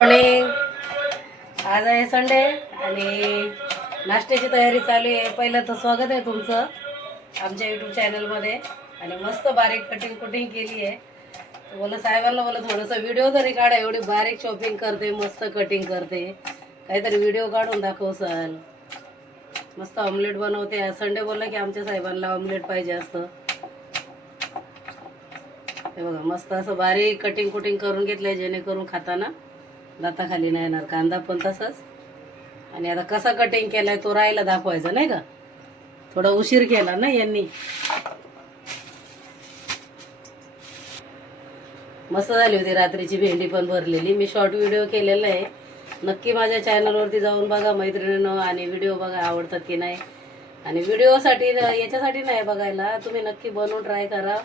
Morning. आज आहे Sunday आणि नाश्त्याची तयारी चालू आहे. पहिलं तर स्वागत आहे तुमचं आमच्या यूट्यूब चॅनलमध्ये. आणि मस्त बारीक कटिंग केली आहे. बोला साहेबांना बोला थोडंसं व्हिडिओ तरी काढा. एवढी बारीक शॉपिंग करते, मस्त कटिंग करते, काहीतरी व्हिडिओ काढून दाखवसाल. मस्त ऑमलेट बनवते. आज संडे बोलला की आमच्या साहेबांना ऑमलेट पाहिजे असतं. हे बघा मस्त असं बारीक कटिंग करून घेतलंय जेणेकरून खाताना दाताखाली नाही येणार. कांदा पण तसाच. आणि आता कसा कटिंग केलाय तो राहायला दाखवायचा नाही का. थोडा उशीर केला ना यांनी. मस्त झाली होती रात्रीची भेंडी पण भरलेली. मी शॉर्ट व्हिडिओ केलेला आहे, नक्की माझ्या चॅनलवरती जाऊन बघा मैत्रिणींनो. आणि व्हिडिओ बघा आवडतात की नाही. आणि व्हिडिओसाठी याच्यासाठी नाही बघायला, तुम्ही नक्की बनवून ट्राय करा,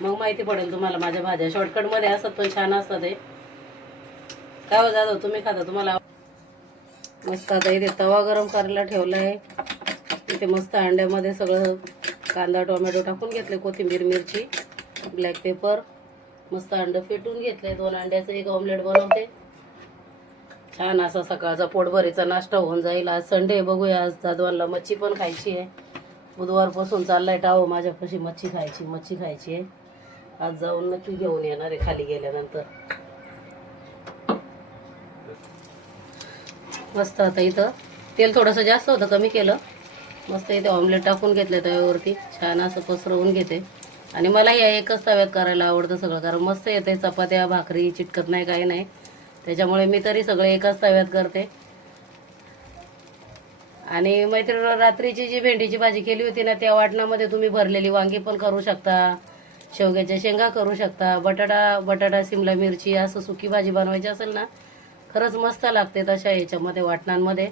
मग माहिती पडेल तुम्हाला. माझ्या भाज्या शॉर्टकटमध्ये असतात पण छान असतात. ते काय हो जाधव तुम्ही खाता, तुम्हाला मस्त. आता इथे तवा गरम करायला ठेवला आहे. इथे मस्त अंड्यामध्ये सगळं कांदा टोमॅटो टाकून घेतले, कोथिंबीर मिरची ब्लॅक पेपर. मस्त अंडं फेटून घेतले. 2 अंड्याचं एक ऑमलेट बनवते. छान असा सकाळचा पोटभरीचा नाश्ता होऊन जाईल. आज संडे, बघूया आज जाधवांना मच्छी पण खायची आहे. बुधवारपासून चाललाय टाहो माझ्यापाशी मच्छी खायची आहे. आज जाऊन नक्की घेऊन येणार आहे खाली गेल्यानंतर. मस्त आता इथं तेल थोडंसं जास्त होतं, कमी केलं. मस्त इथे ऑमलेट टाकून घेतले तव्यावरती. छान असं पसरवून घेते. आणि मला हे एकच तव्यात करायला आवडतं सगळं, कारण मस्त येते. चपात्या भाकरी चिटकत नाही, काही नाही. त्याच्यामुळे मी तरी सगळं एकाच तव्यात करते. आणि मैत्रिणी, रात्रीची जी भेंडीची भाजी केली होती ना, त्या वाटणामध्ये तुम्ही भरलेली वांगी पण करू शकता, शेवग्याच्या शेंगा करू शकता, बटाटा सिमला मिरची असं सुकी भाजी बनवायची असेल ना, खरंच मस्त लागते. तशा याच्यामध्ये वाटणांमध्ये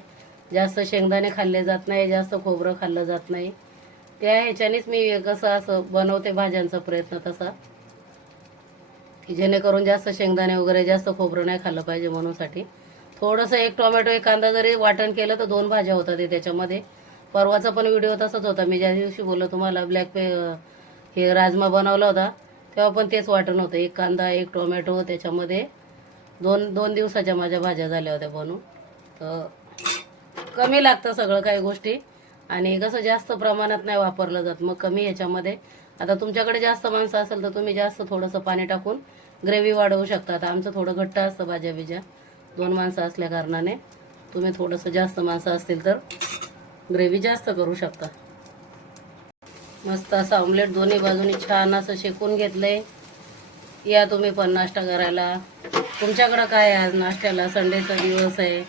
जास्त शेंगदाणे खाल्ले जात नाही, जास्त खोबरं खाल्लं जात नाही. त्या ह्याच्यानेच मी कसं असं बनवते भाज्यांचा प्रयत्न तसा, की जेणेकरून जास्त शेंगदाणे वगैरे जास्त खोबरं नाही खाल्लं पाहिजे म्हणूनसाठी. थोडंसं एक टोमॅटो एक कांदा जरी वाटण केलं तर 2 भाज्या होतात त्याच्यामध्ये. परवाचा पण व्हिडिओ तसाच होता. मी ज्या दिवशी बोललो तुम्हाला हे राजमा बनवला होता, तेव्हा पण तेच वाटण होतं. एक कांदा एक टोमॅटो, त्याच्यामध्ये दोन दिवसाच्या माझ्या भाज्या झाल्या होत्या बनवून. तर कमी लागतं सगळं काही गोष्टी. आणि कसं जास्त प्रमाणात नाही वापरलं जात, मग कमी याच्यामध्ये. आता तुमच्याकडे जास्त माणसं असेल तर तुम्ही जास्त थोडंसं पाणी टाकून ग्रेव्ही वाढवू शकता. आता आमचं थोडं घट्ट असतं भाज्या 2 माणसं असल्या कारणाने. तुम्ही थोडंसं जास्त माणसं असतील तर ग्रेव्ही जास्त करू शकता. मस्त असं ऑमलेट दोन्ही बाजूनी छान असं शेकून घेतलंय. या तुम्ही पण नाश्ता करायला. तुमच्याकडं काय आहे आज नाश्त्याला? संडेचा दिवस आहे.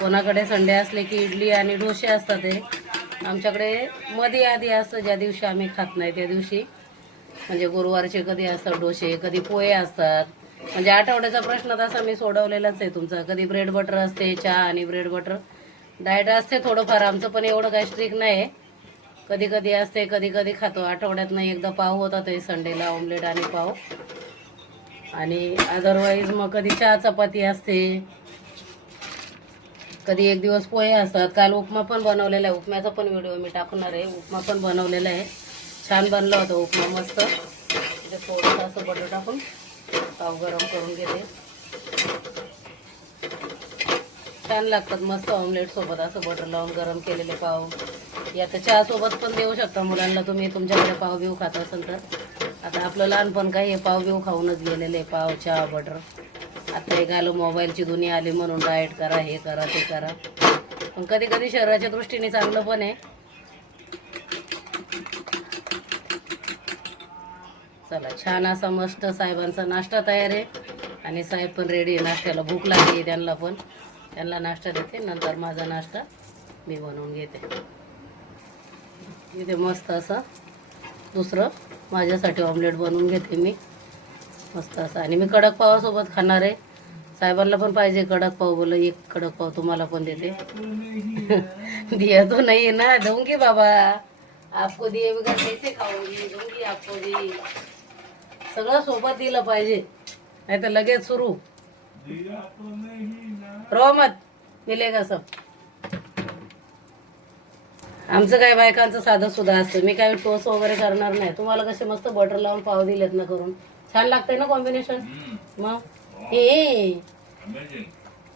कोणाकडे संडे असले की इडली आणि डोसे असतात. आमच्याकडे मध्ये आधी असतं, ज्या दिवशी आम्ही खात नाही त्या दिवशी. म्हणजे गुरुवारचे कधी असतात डोसे, कधी पोहे असतात. म्हणजे आठवड्याचा प्रश्न तसा मी सोडवलेलाच आहे तुमचा. कधी ब्रेड बटर असते, चहा आणि ब्रेड बटर. डाएट असते थोडंफार आमचं, पण एवढं काही स्ट्रिक्ट नाही आहे. कधी कधी असते, कधी कधी खातो. आठवड्यातनं एकदा पाव होतात संडेला, ऑमलेट आणि पाव. आणि अदरवाईज मग कधी चहा चपाती असते, कधी एक दिवस पोहे असतात. काल उपमा पण बनवलेला आहे. उपम्याचा पण व्हिडिओ मी टाकणार आहे. उपमा पण बनवलेला आहे, छान बनला होता उपमा मस्त. इथे थोडंसं असं बटर टाकून पाव गरम करून घेते. छान लागतात मस्त ऑमलेट सोबत असं बटर लावून गरम केलेले पाव. याचं चहा सोबत पण देऊ शकता मुलांना तुम्ही, तुमच्याकडे पाव बिव खात असेल तर. आता आपलं लहानपण काही हे पाव बिव खाऊनच गेलेले, पाव चहा बटर. आता हे घालू मोबाईलची दुनिया आली म्हणून डाएट करा, हे करा ते करा. पण कधी कधी शरीराच्या दृष्टीने चांगलं पण आहे. चला, छान असा मस्त साहेबांचा नाश्ता तयार आहे. आणि साहेब पण रेडी आहे नाश्त्याला. भूक लागली त्यांना पण. त्यांना नाश्ता देते, नंतर माझा नाश्ता मी बनवून घेते. इथे मस्त असं दुसरं माझ्यासाठी ऑमलेट बनवून घेते मी मस्त असं. आणि मी कडक पावासोबत खाणार आहे. साहेबांना पण पाहिजे कडक पाव. बोला एक कडक पाव तुम्हाला पण देते. दिया तो नाही है ना, दूंगी बाबा आपको, दिए बगैर कैसे खाऊंगी, दूंगी आपको भी. सगळं सोबत दिलं पाहिजे, नाही तर लगेच सुरू. रो मत, मिलेगा सब. आमचं काय बायकांचं साधं सुद्धा असतं. मी काय टोस वगैरे करणार नाही. तुम्हाला कसे मस्त बटर लावून पाव दिलेत ना करून, छान लागतंय ना कॉम्बिनेशन. मग हे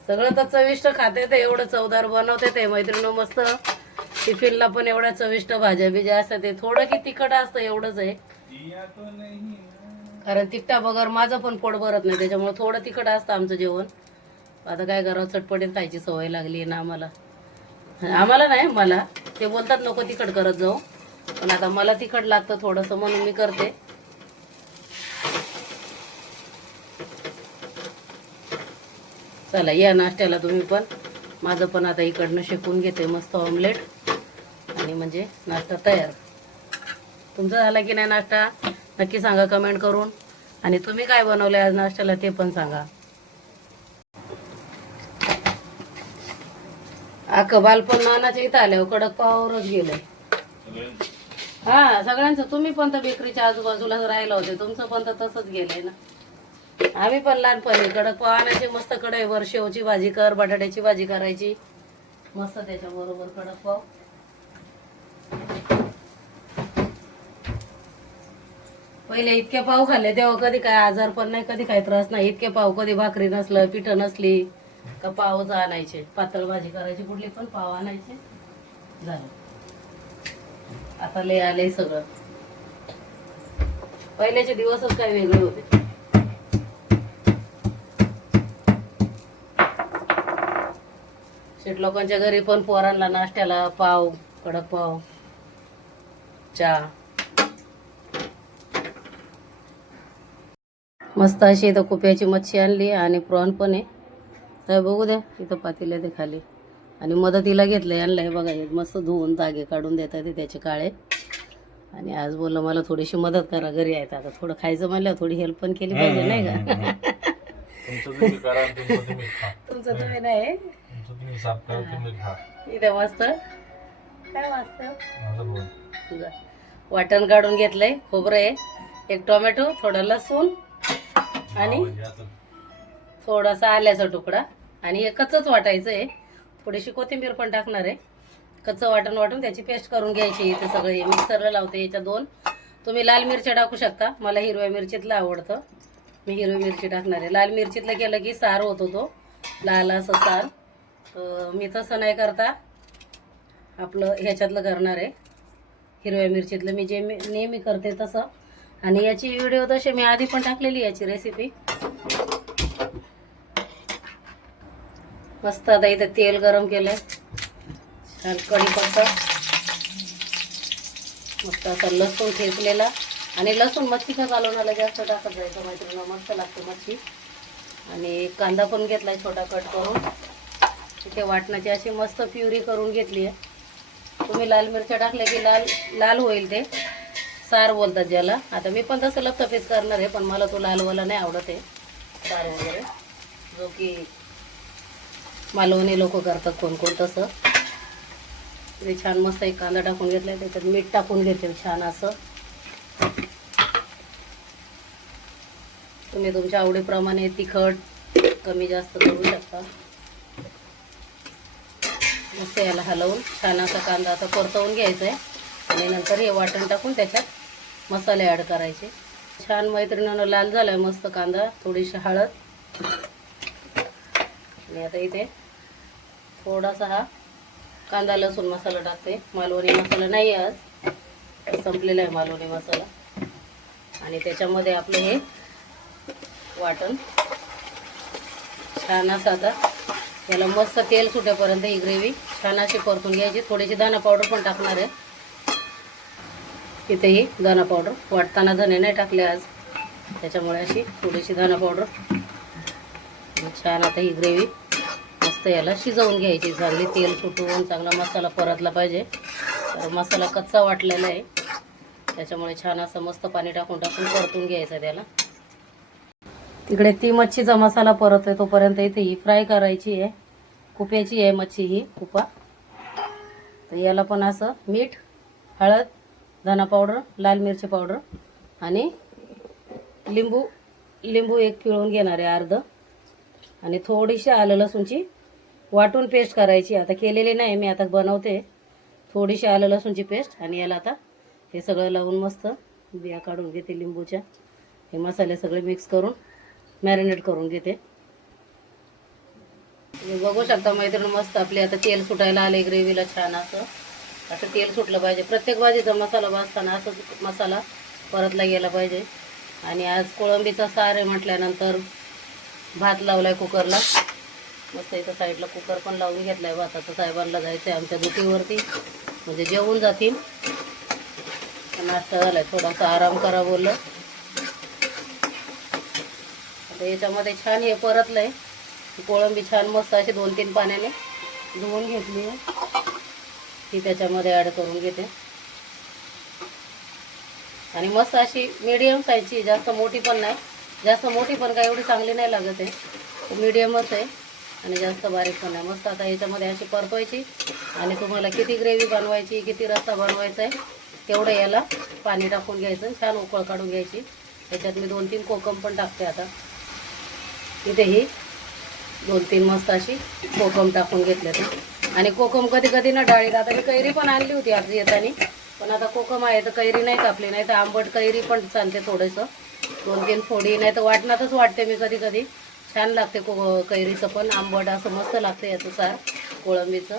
सगळं तर चविष्ट खाते ते, एवढं चवदार बनवते ते मैत्रिणी. मस्त टिफिनला पण एवढ्या चविष्ट भाज्या बिज्या असतात. ते थोडं की तिखट असतं एवढंच आहे, कारण तिखटा बगर माझं पण पोट भरत नाही, त्याच्यामुळे थोडं तिखट असतं आमचं जेवण. आता काय करावं, चटपटीत खायची सवय लागली आहे ना आम्हाला. आम्हाला नाही, मला ते बोलतात नको तिखट करत जाऊ, पण आता मला तिखट लागतं थोडंसं म्हणून मी करते. चला या नाश्त्याला तुम्ही पण. माझं पण आता इकडनं शेकून घेते मस्त ऑमलेट, आणि म्हणजे नाश्ता तयार. तुमचा झाला की नाही नाश्ता नक्की सांगा कमेंट करून. आणि तुम्ही काय बनवले आज नाश्त्याला ते पण सांगा. अख्खं बालपण नानाच्या इथं आल्यावर कडक पावावरच गेलंय. हा सगळ्यांचं. तुम्ही पण तर बेकरीच्या आजूबाजूला राहिलं होते, तुमचं पण तर तसंच गेलंय ना. आम्ही पण लहानपणी कडक पाव आणायचे, मस्त कढईवर शेवची भाजी कर, बटाट्याची भाजी करायची मस्त, त्याच्याबरोबर कडक पाव. पहिले इतके पाव खाल्ले तेव्हा कधी काय आजार पण नाही, कधी काही त्रास नाही. इतके पाव कधी भाकरी नसलं, पिठं नसली का पावच आणायचे. पातळ भाजी करायची कुठली पण, पाव आणायचे, झालं. आता लय आलंय सगळं. पहिल्याचे दिवसच काय वेगळे होते. शेट लोकांच्या घरी पण पोरांना नाश्त्याला पाव, कडक पाव, चहा. मस्त अशी इथं कुप्याची मच्छी आणली आणि प्रॉन पण आहे. तर बघू द्या इथं पातेल्या ते खाली. आणि मदतीला घेतलंय आणलंय बघा, हे मस्त धुवून धागे काढून देतात ते त्याचे काळे. आणि आज बोललं मला थोडीशी मदत करा, घरी आहेत आता थोडं खायचं म्हणलं, थोडी हेल्प पण केली पाहिजे नाही का. तुमचं तुम्ही नाही, इथं मस्त काय मस्त वाटण काढून घेतलंय. खोबरं आहे, एक टोमॅटो, थोडं लसूण आणि थोडासा आल्याचा तुकडा, आणि हे कच्चंच वाटायचं आहे. थोडीशी कोथिंबीर पण टाकणार आहे. कच्चं वाटण वाटून त्याची पेस्ट करून घ्यायची. इथे सगळं हे मिक्सरला लावते. याच्या 2 तुम्ही लाल मिरच्या टाकू शकता, मला हिरव्या मिरचीतलं आवडतं, मी हिरवी मिरची टाकणार आहे. लाल मिरचीतलं केलं की सार होतो तो लाल असं सार. मी तसं नाही करता, आपलं ह्याच्यातलं करणार आहे, हिरव्या मिरचीतलं. मी जे नेहमी करते तसं. आणि याची व्हिडिओ तशी मी आधी पण टाकलेली, याची रेसिपी. मस्त आता इथं तेल गरम केलंय, छान कढीपत्ता, मस्त असा लसूण ठेचलेला. आणि लसूण मच्छीच्या कालवणाला जास्त टाकत जायचं मैत्रिणी, मस्त लागते मच्छी. आणि कांदा पण घेतलाय छोटा कट करून. इथे वाटणाची अशी मस्त प्युरी करून घेतली आहे. तुम्ही लाल मिरच्या टाकल्या की लाल लाल होईल, ते सार बोलतात ज्याला. आता मी पण तसं लपतपीच करणार आहे, पण मला तो लालवाला नाही आवडत आहे सार वगैरे, जो की मालवणी लोक करतात कोण कोण तसं. ते छान मस्त एक कांदा टाकून घेतलाय, त्याच्यात मीठ टाकून घेते छान असं. तुम्ही तुमच्या आवडीप्रमाणे तिखट कमी जास्त करू शकता. मस्त याला हलवून छान असा कांदा आता परतवून घ्यायचा आहे. आणि नंतर हे वाटण टाकून त्याच्यात मसाले ॲड करायचे. छान मैत्रिणीनं लाल झालाय मस्त कांदा. थोडीशी हळद, आणि आता इथे थोडासा हा कांदा लसूण मसाला टाकते. मालवणी मसाला नाही आज, संपलेला आहे मालवणी मसाला. आणि त्याच्यामध्ये आपलं हे वाटण छान असं आता याला मस्त तेल सुटेपर्यंत ही ग्रेव्ही छान अशी परतून घ्यायची. थोडीशी धना पावडर पण टाकणार आहे. इथेही धना पावडर, वाटताना धने नाही टाकले आज, त्याच्यामुळे अशी थोडीशी धना पावडर. छान आता ही ग्रेव्ही मस्त याला शिजवून घ्यायची चांगली. तेल सुटून चांगला मसाला परतला पाहिजे, तर मसाला कच्चा वाटलेला आहे, त्याच्यामुळे छान असं मस्त पाणी टाकून परतून घ्यायचं त्याला. तिकडे ती मच्छीचा मसाला परततोय तोपर्यंत इथे ही फ्राय करायची आहे. कुप्याची आहे मच्छी ही, कुपा. तर याला पण असं मीठ, हळद, धना पावडर, लाल मिरची पावडर आणि लिंबू एक पिळून घेणार आहे अर्ध. आणि थोडीशी आलं लसूणची वाटून पेस्ट करायची. आता केलेली नाही मी, आता बनवते. थोडीशी आलं लसूणची पेस्ट. आणि याला आता हे सगळं लावून मस्त बिया काढून घेते लिंबूच्या. हे मसाले सगळे मिक्स करून मॅरिनेट करून घेते. तुम्ही बघू शकता मैत्रीण, मस्त आपली आता तेल सुटायला आले ग्रेव्हीला छान असं तेल सुटलं पाहिजे. प्रत्येक भाजीचा मसाला भाजताना असंच मसाला परतला गेला पाहिजे. आणि आज कोळंबीचा सार आहे म्हटल्यानंतर भात लावलाय कुकरला. मस्त इथं साईडला कुकर पण लावून घेतलाय भाताचा. साहेबांना जायचं आहे आमच्या ड्युटीवरती, म्हणजे जेवून जातील. नाश्ता झालाय, थोडासा आराम करा बोललं. आता याच्यामध्ये छान हे परतलंय. कोळंबी छान मस्त अशी 2-3 पाण्याने धुवून घेतली ती त्याच्यामध्ये ॲड करून घेते. आणि मस्त अशी मीडियम साईजची, जास्त मोठी पण नाही, जास्त मोठी पण काय एवढी चांगली नाही लागत आहे, मीडियमच आहे. आणि जास्त बारीक पण नाही. मस्त आता याच्यामध्ये अशी परतवायची. आणि तुम्हाला किती ग्रेव्ही बनवायची, किती रस्सा बनवायचा आहे तेवढं याला पाणी टाकून घ्यायचं, छान उकळ काढून घ्यायची. त्याच्यात मी 2-3 कोकम पण टाकते. आता इथे ही 2-3 मस्त अशी कोकम टाकून घेतले तर. आणि कोकम कधी कधी ना डाळीत, आता मी कैरी पण आणली होती आज येताना, पण आता कोकम आहे तर कैरी नाही कापली, नाही तर आंबट कैरी पण चालते थोडंसं. 2-3 फोडी, नाही तर वाटणातच वाटते मी कधी कधी. छान लागते कैरीचं पण, आंबट असं मस्त लागते याचं सार कोळंबीचं.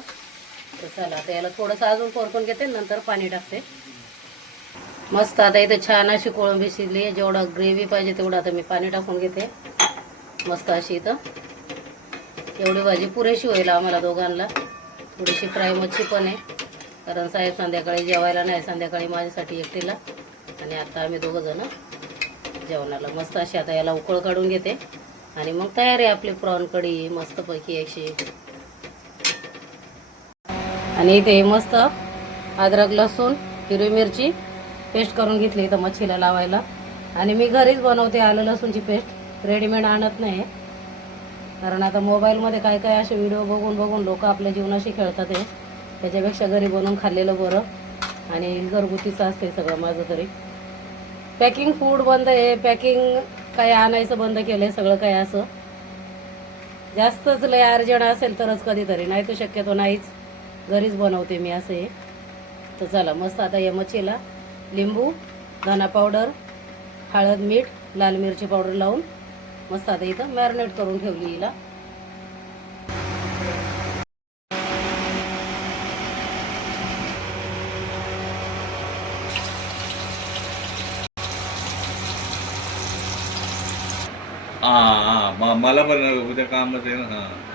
तर चला आता याला थोडंसं अजून परतून घेते, नंतर पाणी टाकते. मस्त आता इथे छान अशी कोळंबी शिजली. जेवढा ग्रेव्ही पाहिजे तेवढं आता मी पाणी टाकून घेते. मस्त अशी इथं एवढी भाजी पुरेशी होईल आम्हाला दोघांना. थोडीशी फ्राय मच्छी पण आहे, कारण साहेब संध्याकाळी जेवायला नाही, संध्याकाळी माझ्यासाठी एकटीला. आणि आता आम्ही दोघंजणं जेवणाला. मस्त अशी आता याला उकळ काढून घेते. आणि मग तयार आहे आपली प्रॉन कढी मस्तपैकी अशी. आणि इथे मस्त अद्रक लसूण हिरवी मिरची पेस्ट करून घेतली इथं मच्छीला लावायला. आणि मी घरीच बनवते आलं लसूणची पेस्ट, रेडीमेड आणत नाही. कारण आता मोबाईलमध्ये काय काय असे व्हिडिओ बघून बघून लोक आपल्या जीवनाशी खेळतात आहे. त्याच्यापेक्षा घरी बनवून खाल्लेलं बरं. आणि घरगुतीचं असते सगळं माझं तरी. पॅकिंग फूड बंद आहे, पॅकिंग काय आणायचं बंद केलं आहे सगळं. काय असं जास्तच लय अर्जंट असेल तरच कधीतरी, नाही तर शक्यतो नाहीच, घरीच बनवते मी असं आहे. तर चला मस्त आता या मच्छीला लिंबू, धना पावडर, हळद, मीठ, लाल मिरची पावडर लावून मस्त आता इथं मॅरिनेट करून ठेवली हिला. मला पण उद्या कामच आहे ना.